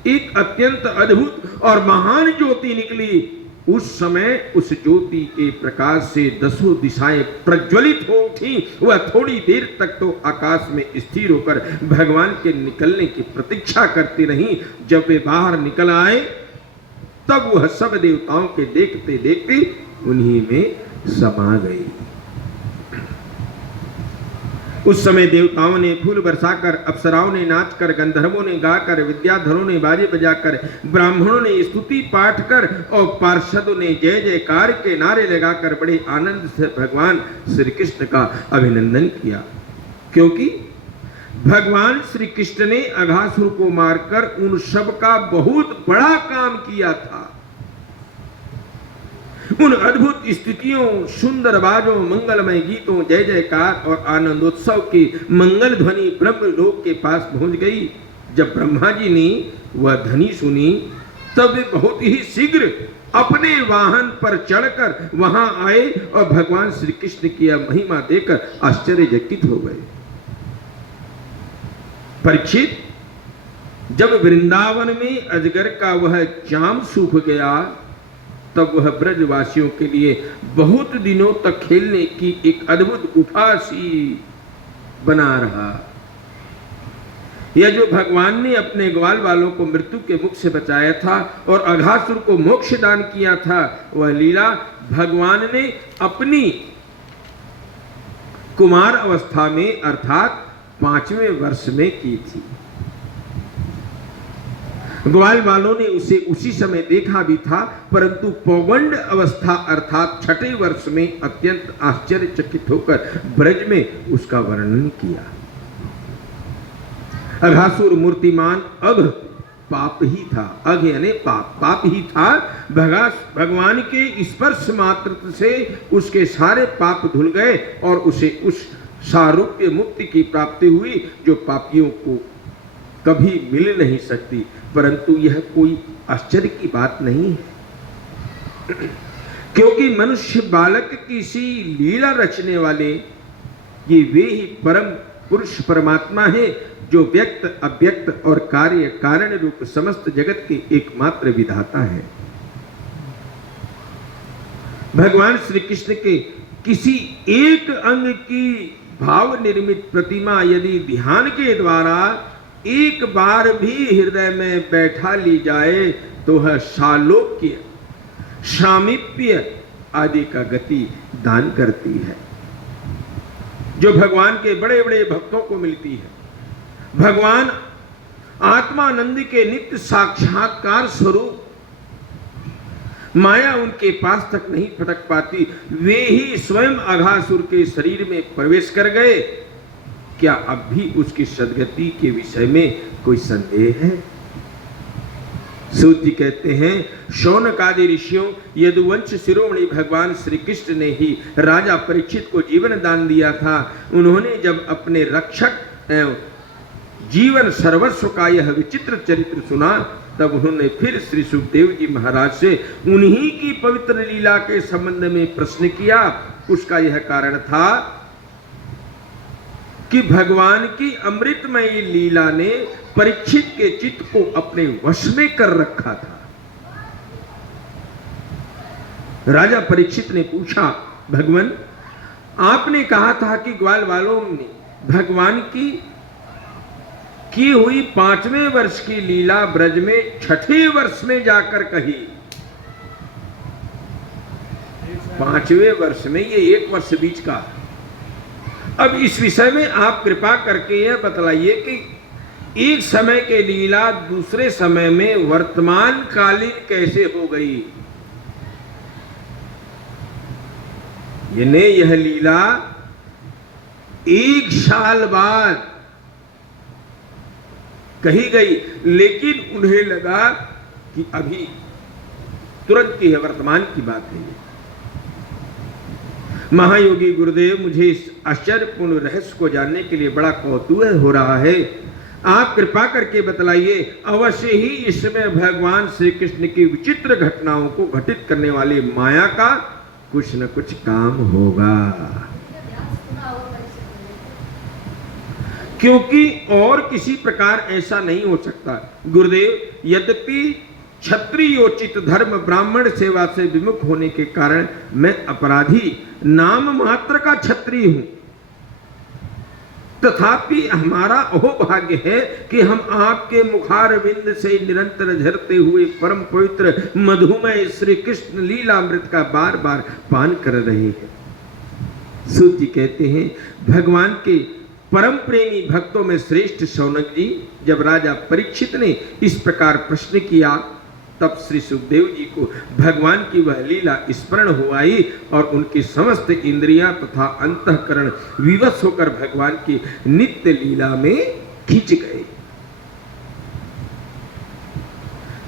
एक अत्यंत अद्भुत और महान ज्योति निकली। उस समय उस ज्योति के प्रकाश से 10 दिशाएं प्रज्वलित हो उठी। वह थोड़ी देर तक तो आकाश में स्थिर होकर भगवान के निकलने की प्रतीक्षा करती रही। जब वे बाहर निकल आए तब वह सब देवताओं के देखते देखते उन्हीं में समा गई। उस समय देवताओं ने फूल बरसाकर, अप्सराओं ने नाचकर, गंधर्वों ने गाकर, विद्याधरों ने बाजे बजाकर, ब्राह्मणों ने स्तुति पाठ कर और पार्षदों ने जय जयकार के नारे लगाकर बड़े आनंद से भगवान श्री कृष्ण का अभिनंदन किया, क्योंकि भगवान श्री कृष्ण ने अघासुर को मारकर उन सब का बहुत बड़ा काम किया था। उन अद्भुत स्थितियों, सुंदर बाजों, मंगलमय गीतों, जय जयकार और आनंदोत्सव की मंगल ध्वनि ब्रह्मलोक के पास पहुंच गई। जब ब्रह्मा जी ने वह ध्वनि सुनी तब वे बहुत ही शीघ्र अपने वाहन पर चढ़कर वहां आए और भगवान श्री कृष्ण की महिमा देखकर आश्चर्यचकित हो गए। परीक्षित, जब वृंदावन में अजगर का वह जाम सूख गया तब वह ब्रजवासियों के लिए बहुत दिनों तक खेलने की एक अद्भुत गुफा सी बना रहा। यह जो भगवान ने अपने ग्वाल वालों को मृत्यु के मुख से बचाया था और अघासुर को मोक्ष दान किया था, वह लीला भगवान ने अपनी कुमार अवस्था में अर्थात 5वें वर्ष में की थी। ग्वाल वालों ने उसे उसी समय देखा भी था, परंतु पौगंड अवस्था अर्थात 6ठे वर्ष में अत्यंत आश्चर्यचकित होकर ब्रज में उसका वर्णन किया। अघासुर मूर्तिमान अघ पाप ही था। अघ यानी पाप, पाप ही था। भगवान के स्पर्श मात्र से उसके सारे पाप धुल गए और उसे उस सारूप्य मुक्ति की प्राप्ति हुई जो पापियों को कभी मिल नहीं सकती। परंतु यह कोई आश्चर्य की बात नहीं है, क्योंकि मनुष्य बालक की सी लीला रचने वाले ये वे ही परम पुरुष परमात्मा है जो व्यक्त, अव्यक्त और कार्य कारण रूप समस्त जगत के एकमात्र विधाता है। भगवान श्री कृष्ण के किसी एक अंग की भाव निर्मित प्रतिमा यदि ध्यान के द्वारा एक बार भी हृदय में बैठा ली जाए तो वह सालोक्य, सामीप्य आदि का गति दान करती है, जो भगवान के बड़े बड़े भक्तों को मिलती है। भगवान आत्मानंद के नित्य साक्षात्कार स्वरूप माया उनके पास तक नहीं फटक पाती। वे ही स्वयं अघासुर के शरीर में प्रवेश कर गए। क्या अब भी उसकी सदगति के विषय में कोई संदेह है? सूत जी कहते हैं, शौनक आदि ऋषियों, यदुवंश शिरोमणि भगवान श्री कृष्ण ने ही राजा परीक्षित को जीवन दान दिया था। उन्होंने जब अपने रक्षक एवं जीवन सर्वस्व का यह विचित्र चरित्र सुना तब उन्होंने फिर श्री सुखदेव जी महाराज से उन्हीं की पवित्र लीला के संबंध में प्रश्न किया। उसका यह कारण था कि भगवान की अमृतमयी लीला ने परीक्षित के चित्त को अपने वश में कर रखा था। राजा परीक्षित ने पूछा, भगवान, आपने कहा था कि ग्वाल वालों ने भगवान की हुई 5वें वर्ष की लीला ब्रज में 6ठे वर्ष में जाकर कही। 5वें वर्ष में, ये 1 वर्ष बीच का। अब इस विषय में आप कृपा करके यह बतलाइए कि एक समय के लीला दूसरे समय में वर्तमान कालीन कैसे हो गई। यानी यह लीला 1 साल बाद कही गई, लेकिन उन्हें लगा कि अभी तुरंत की है, वर्तमान की बात है। महायोगी गुरुदेव, मुझे इस आश्चर्यपूर्ण रहस्य को जानने के लिए बड़ा कौतूहल हो रहा है। आप कृपा करके बतलाइए। अवश्य ही इसमें भगवान श्री कृष्ण की विचित्र घटनाओं को घटित करने वाली माया का कुछ न कुछ काम होगा, क्योंकि और किसी प्रकार ऐसा नहीं हो सकता। गुरुदेव, यद्यपि क्षत्रियोचित धर्म ब्राह्मण सेवा से विमुख होने के कारण मैं अपराधी, नाम मात्र का क्षत्रिय हूं, तथापि हमारा अहोभाग्य है कि हम आपके मुखारविंद से निरंतर झरते हुए परम पवित्र मधुमय श्री कृष्ण लीलामृत का बार बार पान कर रहे हैं। सूत जी कहते हैं, भगवान के परम प्रेमी भक्तों में श्रेष्ठ शौनक जी, जब राजा परीक्षित ने इस प्रकार प्रश्न किया, तब श्री सुखदेव जी को भगवान की वह लीला स्मरण हो आई और उनकी समस्त इंद्रियां तथा अंतःकरण विवश होकर भगवान की नित्य लीला में खिंच गए।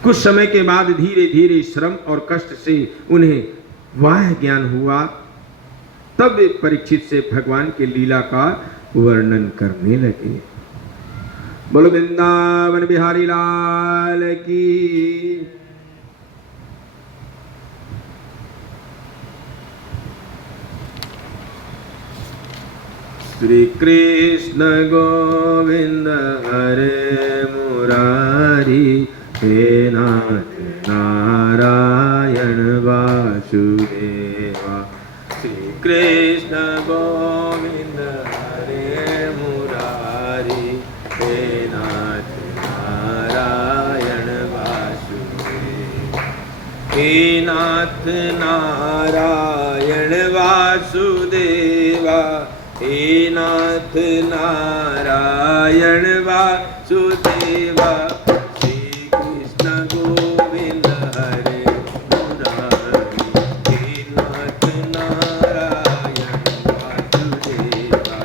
कुछ समय के बाद धीरे धीरे श्रम और कष्ट से उन्हें वाह ज्ञान हुआ। तब वे परीक्षित से भगवान के लीला का वर्णन करने लगे। बोलो वृंदावन बिहारी लाल की। श्री कृष्ण गोविंद हरे मुरारी, हे नाथ नारायण वासुदेवा। श्री कृष्ण गोविंद हरे मुरारी, हे नाथ नारायण वासुदेवा। हे नाथ नारायण वासुदेवा, हे नाथ नारायण वासुदेवा। श्री कृष्ण गोविंद हरे मुरारी, हे नाथ नारायण वासुदेवा।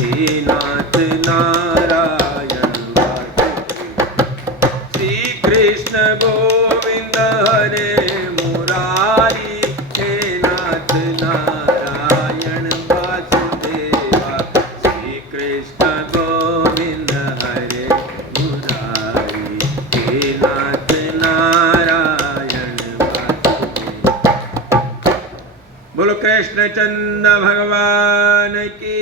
हे नाथ नारायण वासुदेवा। श्री कृष्ण गोविंद हरे मुरारी, हे नाथ नारायण वासुदेवा। श्री कृष्ण गोविंद हरे मुरारी, हे नाथ नारायण वासुदेवा। बोलो कृष्ण चंद्र भगवान की।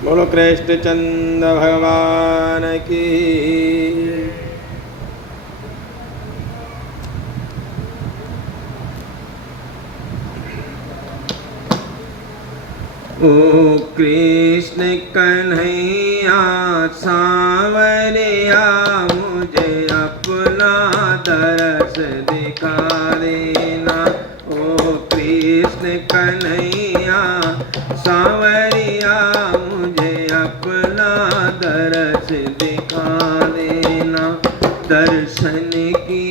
बोलो कृष्ण चंद्र भगवान की। ओ कृष्ण कन्हैया सांवरिया कन्हैया सांवरिया मुझे अपना दरस दिखा देना। दर्शन की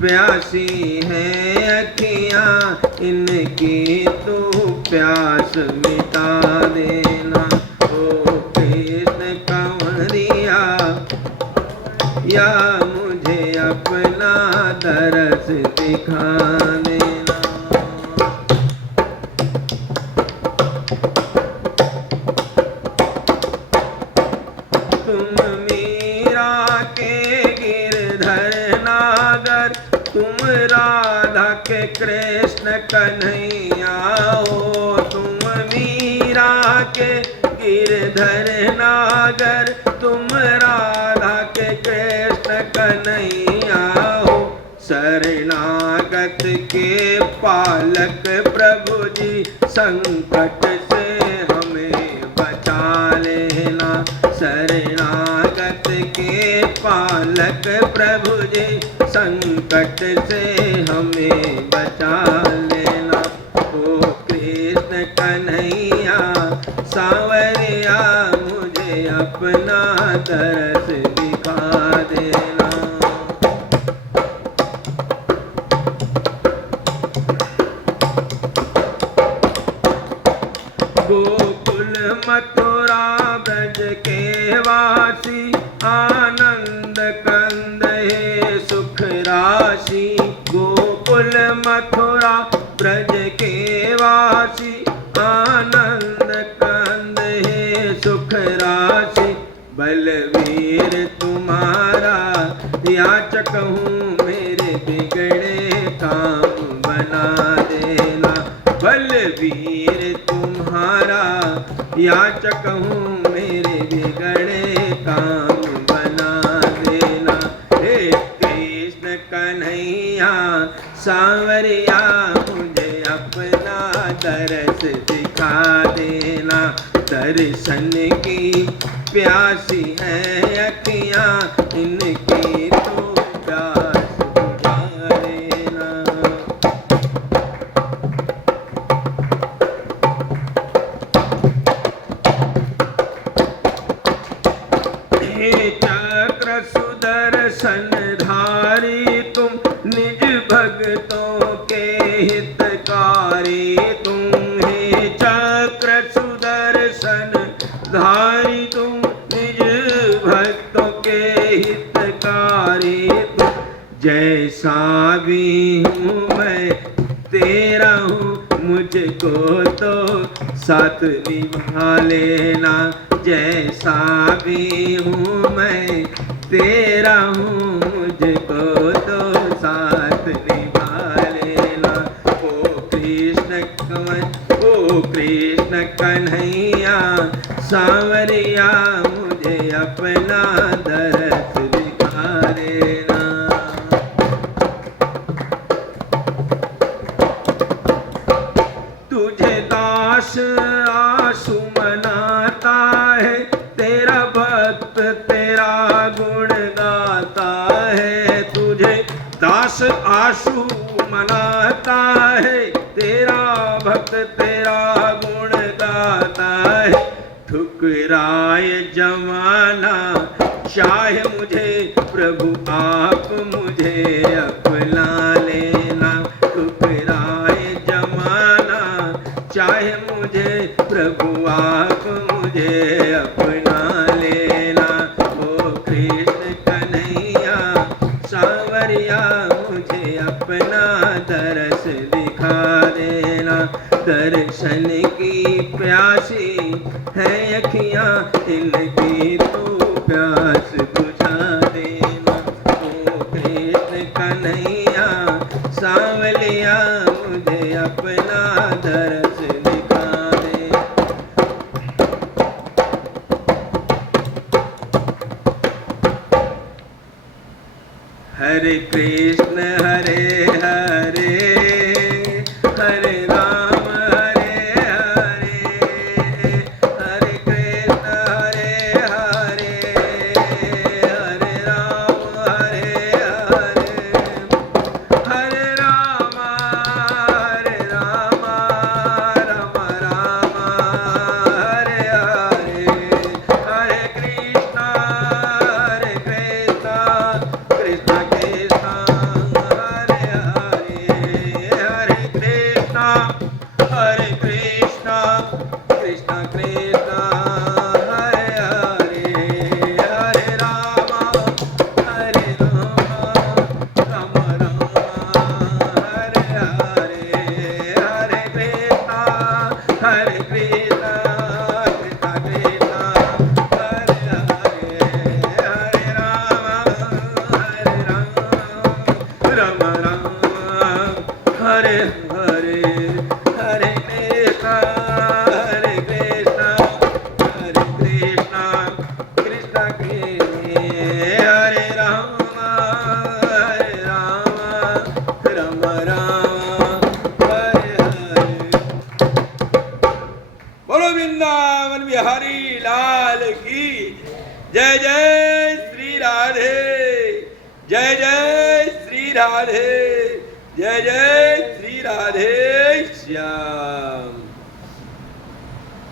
प्यासी है अखियाँ इनकी तो प्यास मिटा देना। ओ कृष्ण कंवरिया या मुझे अपना दरस दिखा देना। तुम मीरा के गिरधर नागर तुम राधा के कृष्ण कन्हैया हो। तुम मीरा के गिरधर नागर तुम राधा के कृष्ण कन्हैया हो। शरणागत के पालक प्रभु जी संकट से हमें बचा लेना। शरणागत के पालक प्रभु जी संकट से हमें बचा लेना। ओ कृष्ण कन्हैया सांवरिया मुझे अपना दरस दिखा देना। गोकुल मथुरा ब्रज के वासी आनंद कंद है सुख राशि। गोकुल मथुरा ब्रज के वासी आनंद कंद है सुख राशि। बलवीर तुम्हारा याचक हूँ मेरे बिगड़े काम बना देना। बलवीर तुम्हारा याचक हूँ मेरे बिगड़े काम बना देना। हे कृष्ण कन्हैया सांवरिया मुझे अपना दरस दिखा देना। दर्शन की प्यासी है अखियाँ इनकी तो प्यास बुझा देना। हे चक्र सुदर्शन धारी तुम निज भक्तों के हितकारी तुम। हे चक्र सुदर्शन धारी तुम निज भक्तों के हितकारी तुम। जैसा भी हूँ मैं तेरा हूँ मुझको तो साथ निभा लेना। जैसा भी हूँ मैं तेरा हूँ मुझको तो साथ निभा लेना। ओ कृष्ण कन्हैया सांवरिया मुझे अपना दरस दिखा देना। तुझे दास आशु मनाता है तेरा भक्त तेरा गुण गाता है। तुझे दास आशु मनाता है तेरा भक्त तेरा गुण गाता है। ठुकराए जमाना चाहे मुझे प्रभु आप मुझे अपना लेना। ठुकराए जमाना चाहे मुझे प्रभु आप मुझे अपना लेना। ओ कृष्ण कन्हैया सांवरिया मुझे अपना दरस दिखा देना। दर्शन की प्यासी है अखियाँ इनकी तो प्यास बुझा देना। ओ कृष्ण कन्हैया सांवलिया मुझे अपना दरस दिखा दे। हरे कृष्ण हरे हरे हरे राम हरे हरे हरे कृष्ण हरे हरे हरे राम हरे हरे हरे राम वृंदावन बिहारी लाल की जय। जय श्री राधे, जय जय श्री राधे, जय जय श्री राधे श्याम।